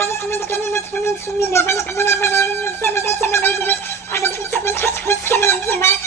Bana sumini kami sumini sumini bana kami mana sama sama lagi ada kita pun tak sama sama